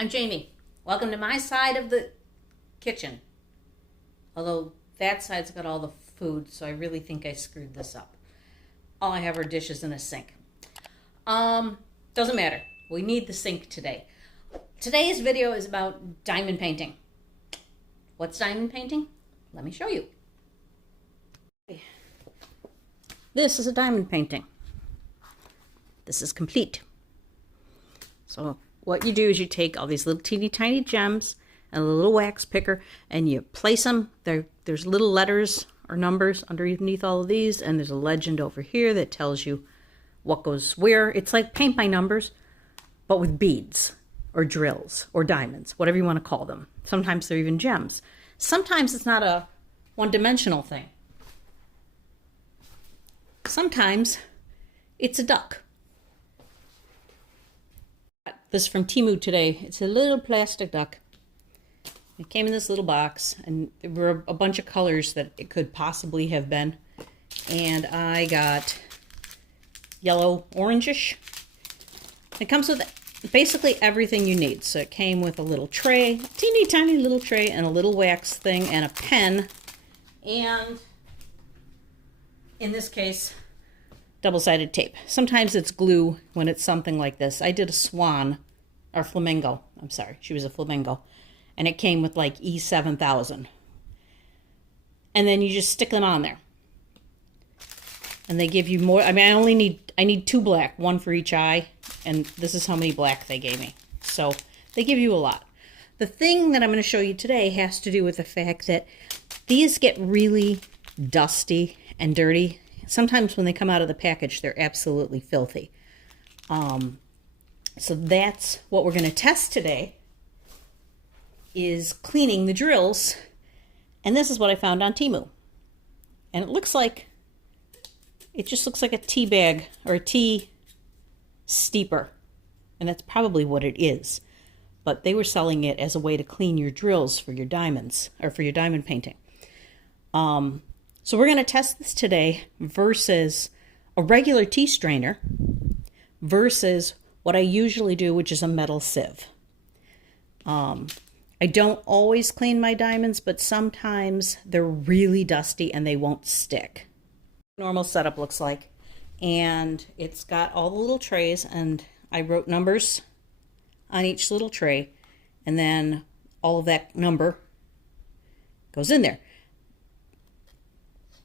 I'm Jamie. Welcome to my side of the kitchen. Although that side's got all the food, so I really think I screwed this up. All I have are dishes and a sink. Doesn't matter. We need the sink today. Today's video is about diamond painting. What's diamond painting? Let me show you. This is a diamond painting. This is complete. So what you do is you take all these little teeny tiny gems and a little wax picker and you place them. There's little letters or numbers underneath all of these, and there's a legend over here that tells you what goes where. It's like paint by numbers, but with beads or drills or diamonds, whatever you want to call them. Sometimes they're even gems. Sometimes it's not a one-dimensional thing. Sometimes it's a duck. This is from Temu today. It's a little plastic duck. It came in this little box, and there were a bunch of colors that it could possibly have been. And I got yellow, orangish. It comes with basically everything you need. So it came with a little tray, teeny tiny little tray, and a little wax thing, and a pen. And in this case, double-sided tape. Sometimes it's glue when it's something like this. I did a swan, or flamingo. I'm sorry, she was a flamingo. And it came with like E7000. And then you just stick them on there. And they give you more. I mean, I need 2 black, 1 for each eye. And this is how many black they gave me. So they give you a lot. The thing that I'm going to show you today has to do with the fact that these get really dusty and dirty. Sometimes when they come out of the package, they're absolutely filthy. So that's what we're going to test today, is cleaning the drills. And this is what I found on Temu. And it just looks like a tea bag or a tea steeper. And that's probably what it is. But they were selling it as a way to clean your drills for your diamonds, or for your diamond painting. So we're going to test this today versus a regular tea strainer versus what I usually do, which is a metal sieve. I don't always clean my diamonds, but sometimes they're really dusty and they won't stick. Normal setup looks like. And it's got all the little trays, and I wrote numbers on each little tray, and then all of that number goes in there.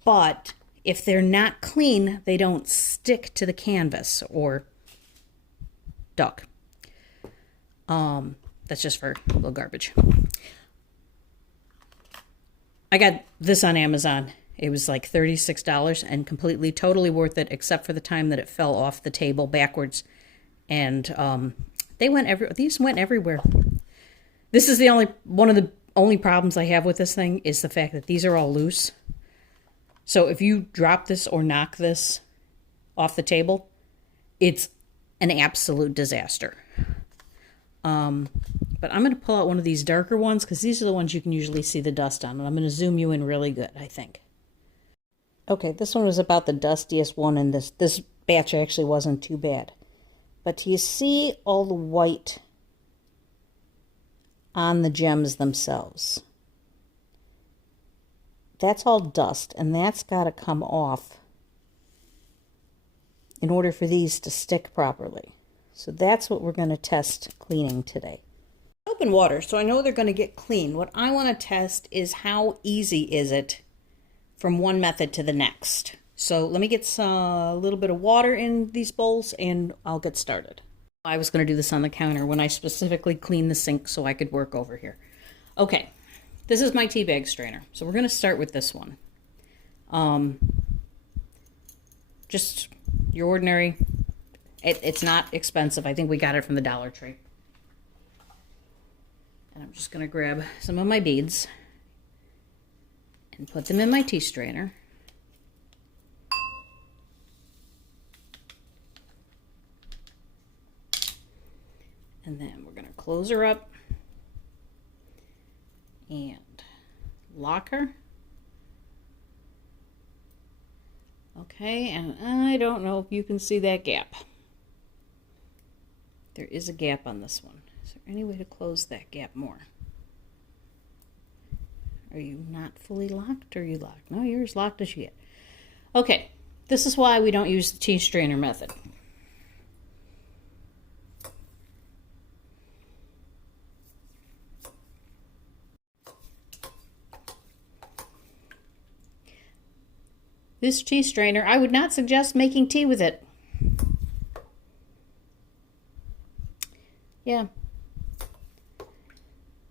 But if they're not clean, they don't stick to the canvas or duck. That's just for a little garbage. I got this on Amazon. It was like $36 and completely, totally worth it, except for the time that it fell off the table backwards. And these went everywhere. This is one of the only problems I have with this thing is the fact that these are all loose. So if you drop this or knock this off the table, it's an absolute disaster. But I'm going to pull out one of these darker ones because these are the ones you can usually see the dust on. And I'm going to zoom you in really good, I think. Okay, this one was about the dustiest one, and this batch actually wasn't too bad. But do you see all the white on the gems themselves? That's all dust, and that's got to come off in order for these to stick properly. So that's what we're going to test cleaning today. Open water, so I know they're going to get clean. What I want to test is how easy is it from one method to the next. So let me get a little bit of water in these bowls, and I'll get started. I was going to do this on the counter when I specifically cleaned the sink so I could work over here. Okay. This is my tea bag strainer. So we're going to start with this one. Just your ordinary. It's not expensive. I think we got it from the Dollar Tree. And I'm just going to grab some of my beads and put them in my tea strainer. And then we're going to close her up and lock her. Okay, and I don't know if you can see that gap. There is a gap on this one. Is there any way to close that gap more? Are you not fully locked, or are you locked? No, you're as locked as you get. Okay, this is why we don't use the tea strainer method. This tea strainer, I would not suggest making tea with it. Yeah.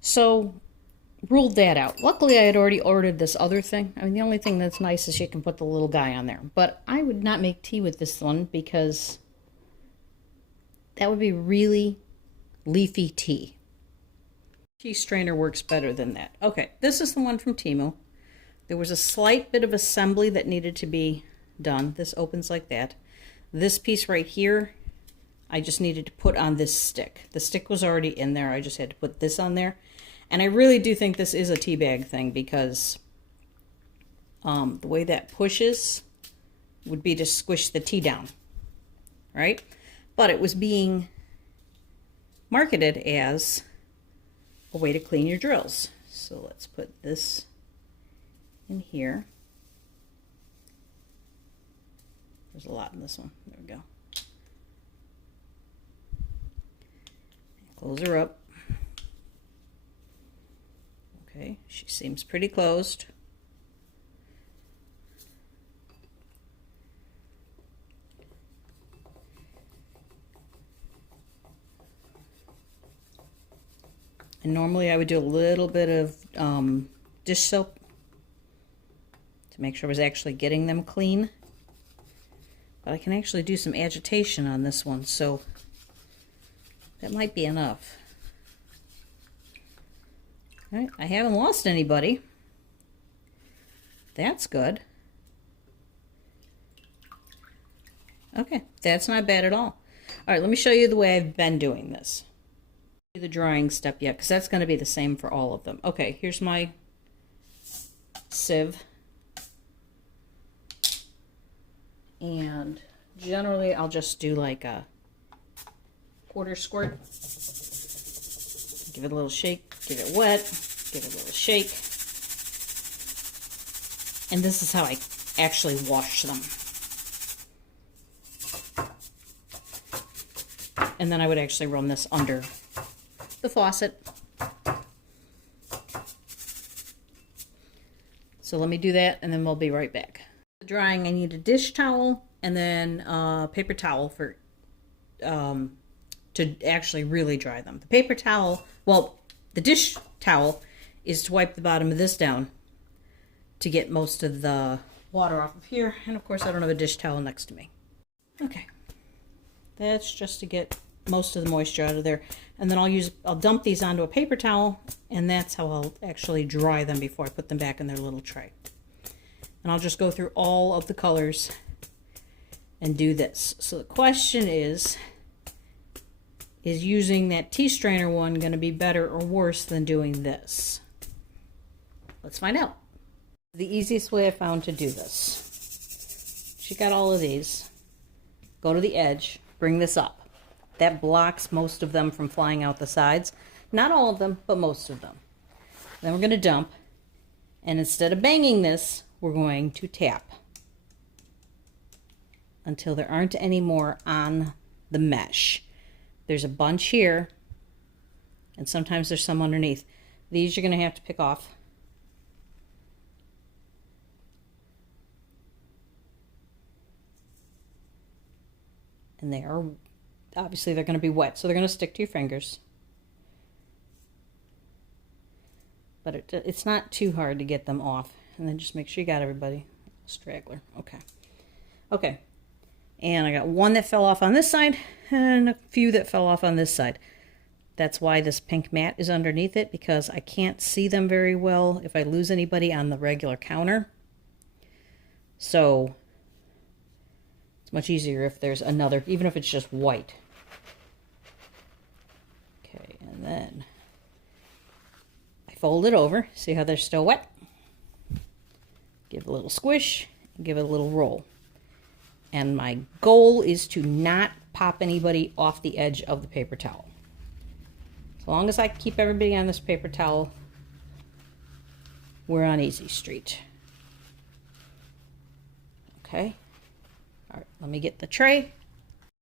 So, ruled that out. Luckily, I had already ordered this other thing. I mean, the only thing that's nice is you can put the little guy on there. But I would not make tea with this one because that would be really leafy tea. Tea strainer works better than that. Okay, this is the one from Temu. There was a slight bit of assembly that needed to be done. This opens like that. This piece right here, I just needed to put on this stick. The stick was already in there. I just had to put this on there. And I really do think this is a tea bag thing because the way that pushes would be to squish the tea down, right? But it was being marketed as a way to clean your drills. So let's put this in here. There's a lot in this one. There we go. Close her up. Okay, she seems pretty closed. And normally I would do a little bit of dish soap to make sure I was actually getting them clean. But I can actually do some agitation on this one, so that might be enough. All right, I haven't lost anybody. That's good. Okay, that's not bad at all. All right, let me show you the way I've been doing this. The drying step yet, because that's going to be the same for all of them. Okay, here's my sieve. And generally I'll just do like a quarter squirt. Give it a little shake, give it wet, give it a little shake. And this is how I actually wash them. And then I would actually run this under the faucet. So let me do that and then we'll be right back. For drying, I need a dish towel and then a paper towel for to actually really dry them. The paper towel, well, the dish towel is to wipe the bottom of this down to get most of the water off of here. And of course I don't have a dish towel next to me. Okay, that's just to get most of the moisture out of there. And then I'll dump these onto a paper towel, and that's how I'll actually dry them before I put them back in their little tray. And I'll just go through all of the colors and do this. So the question is using that tea strainer one going to be better or worse than doing this? Let's find out. The easiest way I found to do this. She got all of these. Go to the edge, bring this up. That blocks most of them from flying out the sides. Not all of them, but most of them. Then we're going to dump. And instead of banging this, we're going to tap until there aren't any more on the mesh. There's a bunch here, and sometimes there's some underneath. These you're going to have to pick off. And they are, obviously they're going to be wet, so they're going to stick to your fingers. But it's not too hard to get them off. And then just make sure you got everybody. Straggler. Okay. Okay. And I got one that fell off on this side and a few that fell off on this side. That's why this pink mat is underneath it, because I can't see them very well if I lose anybody on the regular counter. So it's much easier if there's another, even if it's just white. Okay, and then I fold it over. See how they're still wet? Give it a little squish, and give it a little roll. And my goal is to not pop anybody off the edge of the paper towel. As long as I keep everybody on this paper towel, we're on easy street. Okay. All right, let me get the tray.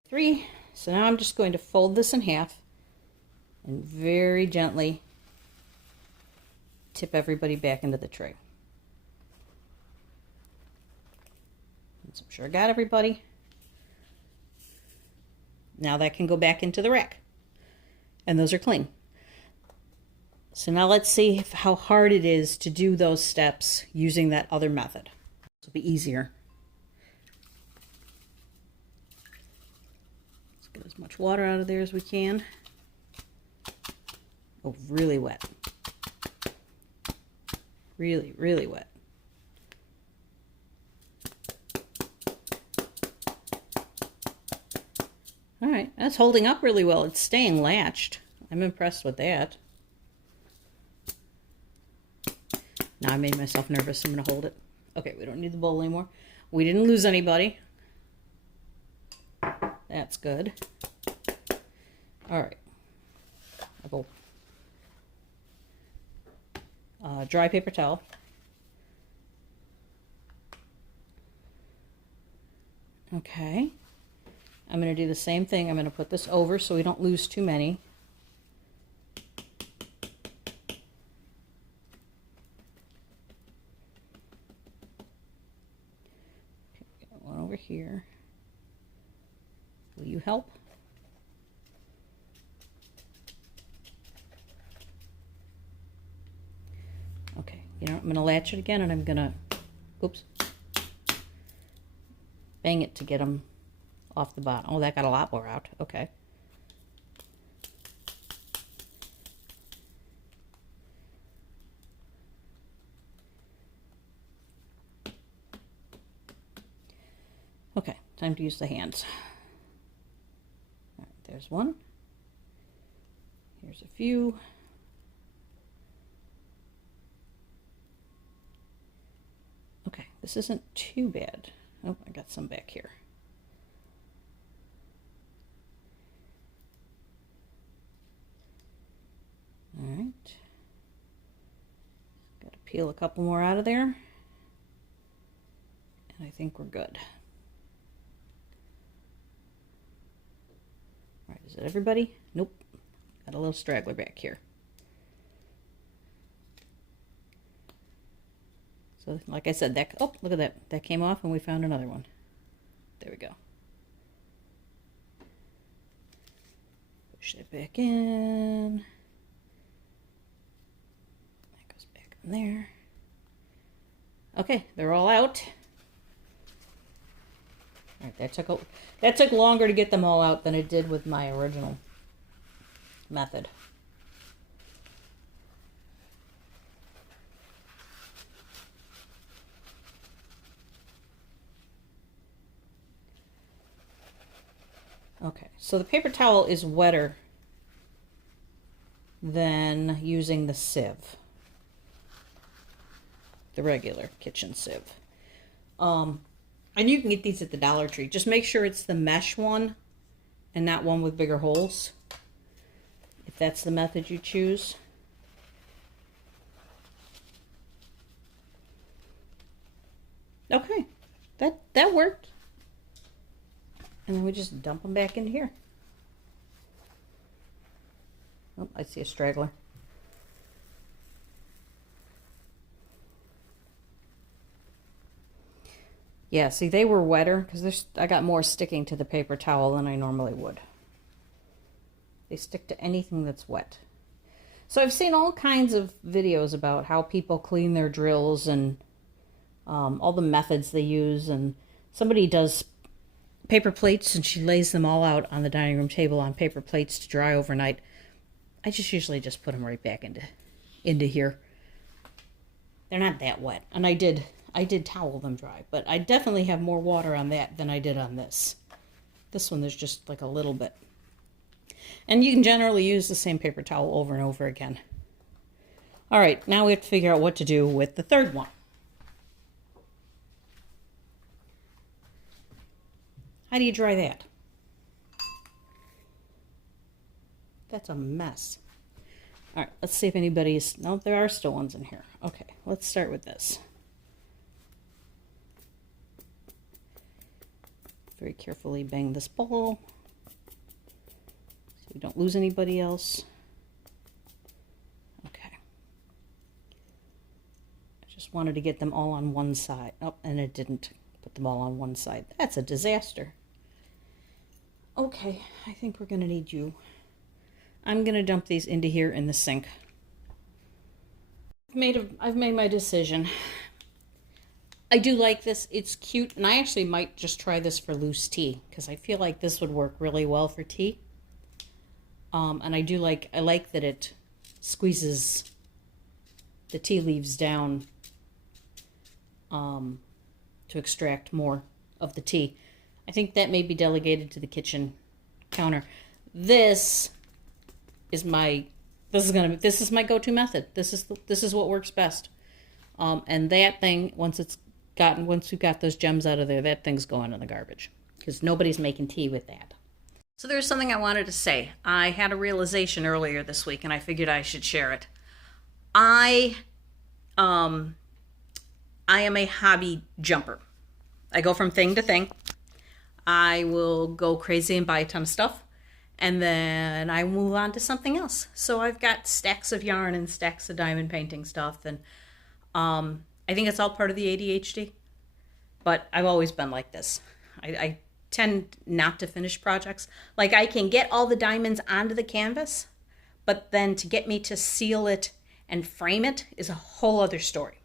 3. So now I'm just going to fold this in half and very gently tip everybody back into the tray. So I'm sure I got everybody. Now that can go back into the rack. And those are clean. So now let's see how hard it is to do those steps using that other method. This will be easier. Let's get as much water out of there as we can. Oh, really wet. Really, really wet. All right, that's holding up really well. It's staying latched. I'm impressed with that. Now I made myself nervous. I'm going to hold it. Okay, we don't need the bowl anymore. We didn't lose anybody. That's good. All right. A bowl. Dry paper towel. Okay. I'm going to do the same thing. I'm going to put this over so we don't lose too many. Okay, got one over here. Will you help? Okay, you know, I'm going to latch it again and I'm going to, oops, bang it to get them off the bottom. Oh, that got a lot more out. Okay. Okay, time to use the hands. All right, there's one. Here's a few. Okay, this isn't too bad. Oh, I got some back here. All right. Got to peel a couple more out of there. And I think we're good. All right, is it everybody? Nope. Got a little straggler back here. So, like I said, that, oh, look at that. That came off and we found another one. There we go. Push that back in. That goes back in there. Okay, they're all out. All right, that took longer to get them all out than it did with my original method. Okay, so the paper towel is wetter than using the sieve, the regular kitchen sieve. And you can get these at the Dollar Tree. Just make sure it's the mesh one and not one with bigger holes, if that's the method you choose. Okay, that worked. And then we just dump them back in here. Oh, I see a straggler. Yeah, see, they were wetter because I got more sticking to the paper towel than I normally would. They stick to anything that's wet. So I've seen all kinds of videos about how people clean their drills and all the methods they use. And somebody does paper plates and she lays them all out on the dining room table on paper plates to dry overnight. I just usually just put them right back into here. They're not that wet. And I did towel them dry, but I definitely have more water on that than I did on this. This one, there's just like a little bit. And you can generally use the same paper towel over and over again. All right, now we have to figure out what to do with the third one. How do you dry that? That's a mess. All right, let's see if anybody's... No, there are still ones in here. Okay, let's start with this. Very carefully bang this ball so we don't lose anybody else. Okay. I just wanted to get them all on one side. Oh, and it didn't put them all on one side. That's a disaster. Okay, I think we're going to need you. I'm going to dump these into here in the sink. I've made my decision. I do like this. It's cute, and I actually might just try this for loose tea because I feel like this would work really well for tea. And I like that it squeezes the tea leaves down to extract more of the tea. I think that may be delegated to the kitchen counter. This is my go-to method. This is what works best. And that thing, once we've got those gems out of there, that thing's going in the garbage because nobody's making tea with that. So there's something I wanted to say. I had a realization earlier this week, and I figured I should share it. I am a hobby jumper. I go from thing to thing. I will go crazy and buy a ton of stuff, and then I move on to something else. So I've got stacks of yarn and stacks of diamond painting stuff, and I think it's all part of the ADHD, but I've always been like this. I tend not to finish projects. Like, I can get all the diamonds onto the canvas, but then to get me to seal it and frame it is a whole other story.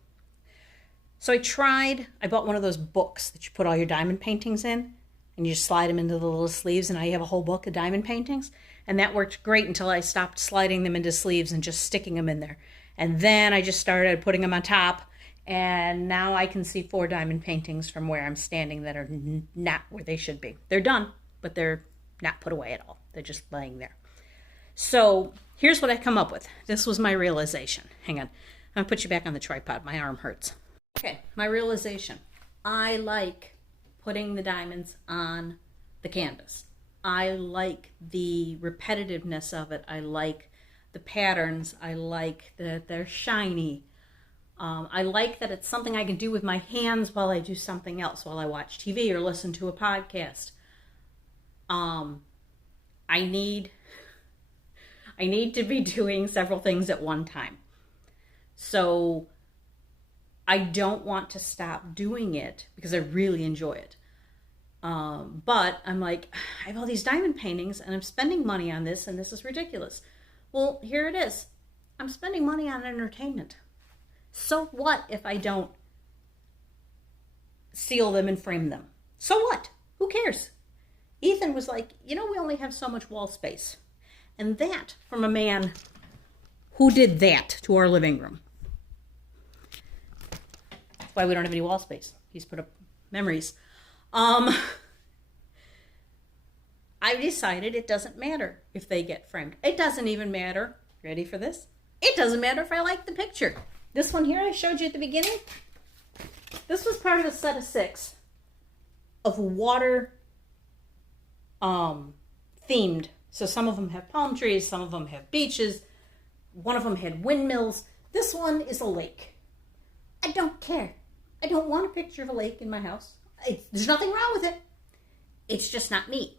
So I bought one of those books that you put all your diamond paintings in, and you just slide them into the little sleeves, and now you have a whole book of diamond paintings. And that worked great until I stopped sliding them into sleeves and just sticking them in there. And then I just started putting them on top, and now I can see 4 diamond paintings from where I'm standing that are not where they should be. They're done, but they're not put away at all. They're just laying there. So here's what I come up with. This was my realization. Hang on. I'm going to put you back on the tripod. My arm hurts. Okay, my realization. I like putting the diamonds on the canvas. I like the repetitiveness of it. I like the patterns. I like that they're shiny. I like that it's something I can do with my hands while I do something else, while I watch TV or listen to a podcast. I need to be doing several things at one time. So I don't want to stop doing it because I really enjoy it. But I'm like, I have all these diamond paintings and I'm spending money on this, and this is ridiculous. Well, here it is. I'm spending money on entertainment. So what if I don't seal them and frame them? So what? Who cares? Ethan was like, we only have so much wall space. And that from a man who did that to our living room. That's why we don't have any wall space. He's put up memories. I decided it doesn't matter if they get framed. It doesn't even matter. Ready for this? It doesn't matter if I like the picture. This one here I showed you at the beginning. This was part of a set of 6 of water themed. So some of them have palm trees, some of them have beaches. One of them had windmills. This one is a lake. I don't care. I don't want a picture of a lake in my house. There's nothing wrong with it. It's just not me.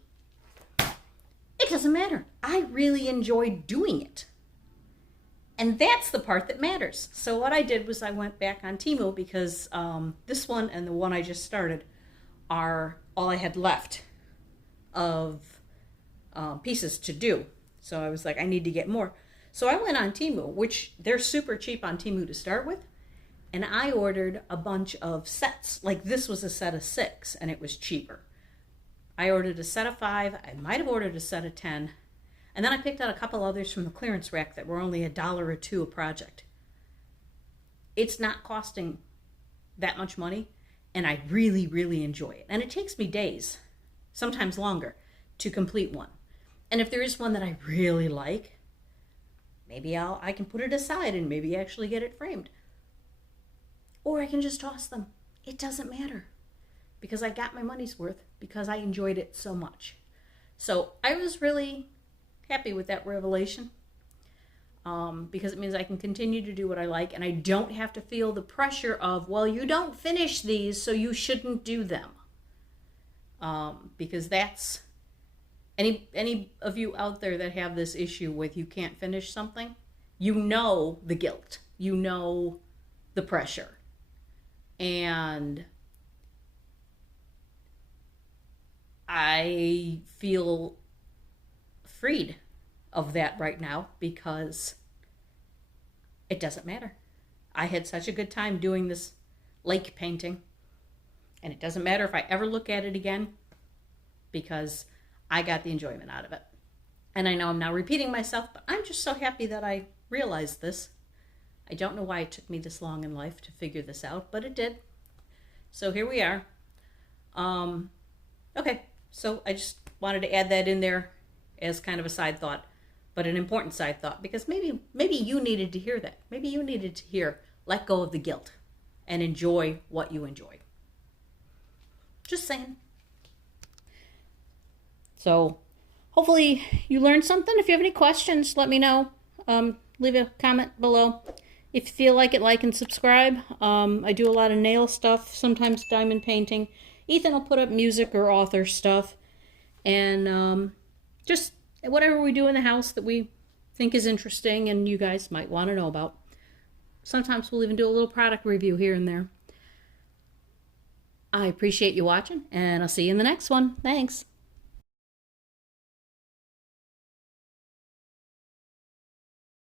It doesn't matter. I really enjoy doing it. And that's the part that matters. So what I did was I went back on Temu because this one and the one I just started are all I had left of pieces to do. So I was like, I need to get more. So I went on Temu, which they're super cheap on Temu to start with. And I ordered a bunch of sets. Like, this was a set of 6 and it was cheaper. I ordered a set of 5. I might have ordered a set of 10. And then I picked out a couple others from the clearance rack that were only $1 or $2 a project. It's not costing that much money, and I really, really enjoy it. And it takes me days, sometimes longer, to complete one. And if there is one that I really like, maybe I can put it aside and maybe actually get it framed. Or I can just toss them. It doesn't matter, because I got my money's worth, because I enjoyed it so much. So I was really happy with that revelation. because it means I can continue to do what I like, and I don't have to feel the pressure of, well, you don't finish these, so you shouldn't do them. Because that's, any of you out there that have this issue with you can't finish something, you know the guilt, you know the pressure. And I feel freed of that right now because it doesn't matter. I had such a good time doing this lake painting, and it doesn't matter if I ever look at it again because I got the enjoyment out of it. And I know I'm now repeating myself, but I'm just so happy that I realized this. I don't know why it took me this long in life to figure this out, but it did. So here we are. Okay, so I just wanted to add that in there as kind of a side thought, but an important side thought, because maybe you needed to hear that. Maybe you needed to hear, let go of the guilt and enjoy what you enjoy. Just saying. So hopefully you learned something. If you have any questions, let me know. Leave a comment below. If you feel like it, like and subscribe. I do a lot of nail stuff, sometimes diamond painting. Ethan will put up music or author stuff. And just whatever we do in the house that we think is interesting and you guys might want to know about. Sometimes we'll even do a little product review here and there. I appreciate you watching, and I'll see you in the next one. Thanks.